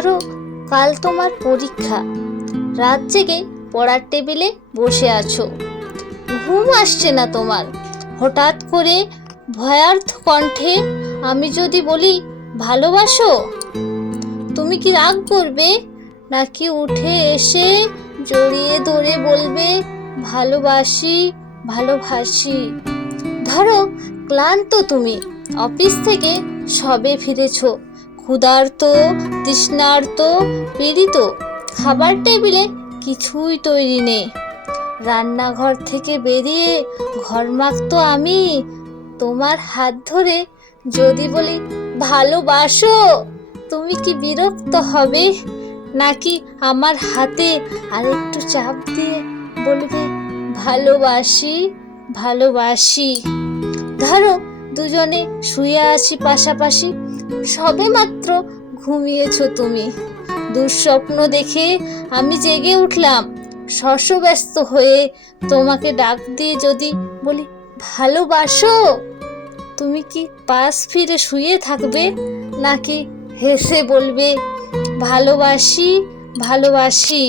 ধরো কাল তোমার পরীক্ষা, রাত জেগে পড়ার টেবিলে বসে আছো, ঘুম আসছে না তোমার। হঠাৎ করে ভয়ার্থ কণ্ঠে আমি যদি বলি ভালোবাসো, তুমি কি রাগ করবে, নাকি উঠে এসে জড়িয়ে ধরে বলবে ভালোবাসি ভালোবাসি? ধরো ক্লান্ত তুমি, অফিস থেকে সবে ফিরেছো, ক্ষুধার্ত, তৃষ্ণার্ত, পীড়িত, খাবার টেবিলে কিছুই তৈরি নেই। রান্নাঘর থেকে বেরিয়ে ঘরমাক্ত আমি তোমার হাত ধরে যদি বলি ভালোবাসো, তুমি কি বিরক্ত হবে, নাকি আমার হাতে আরেকটু চাপ দিয়ে বলবে ভালোবাসি ভালোবাসি? ধরো দুজনে শুয়ে আছি পাশাপাশি, সবে মাত্র ঘুমিয়েছো তুমি, দুঃস্বপ্ন দেখে আমি জেগে উঠলাম, শশব্যস্ত হয়ে তোমাকে ডাক দিয়ে যদি বলি ভালোবাসো, তুমি কি পাশ ফিরে শুয়ে থাকবে, নাকি হেসে বলবে ভালোবাসি ভালোবাসি?